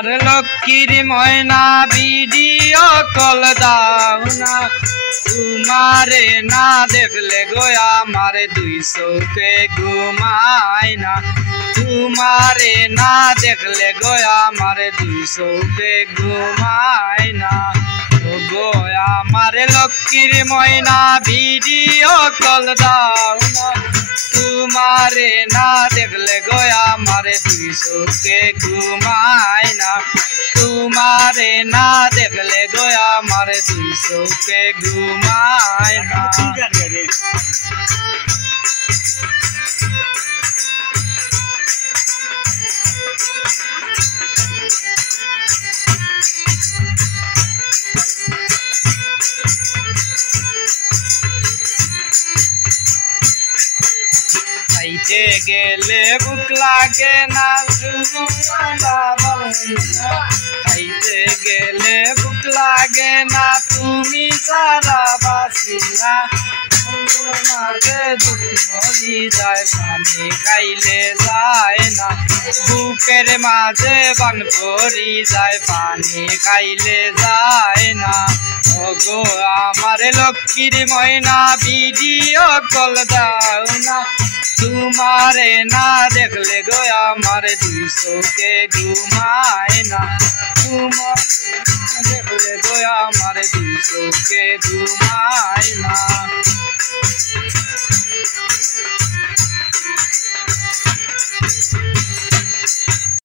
আমার লক্ষ্মীর ময়না video call দাও না, তোমারে না দেখলে গো আমার দুই চোখে ঘুমায় না, তোমারে না দেখলে গো আমার দুই চোখে ঘুমায় না। গো আমার লক্ষ্মীর ময়না ভিডিও কল দাও না, তোমারে না দেখলে গো আমার দুই চোখে ঘুমায় না, তোমারে না দেখলে গো আমার দুই চোখে ঘুমায় না। খাইতে গেলে বুক লাগে না, খাইতে গেলে বুক লাগে না, তুমি সারা বাসি না, মাঝে দুঃখ মরি যায় পানি খাইলে যায় না, বুকের মাঝে বান পড়ি যায় পানি খাইলে যায় না। ওগো আমার লক্ষ্মীর ময়না ভিডিও কল দাও না, তোমারে না দেখলে গো আমার দুই চোখে ঘুমায় না, তোমারে দেখলে গো আমার দুই চোখে ঘুমায় না।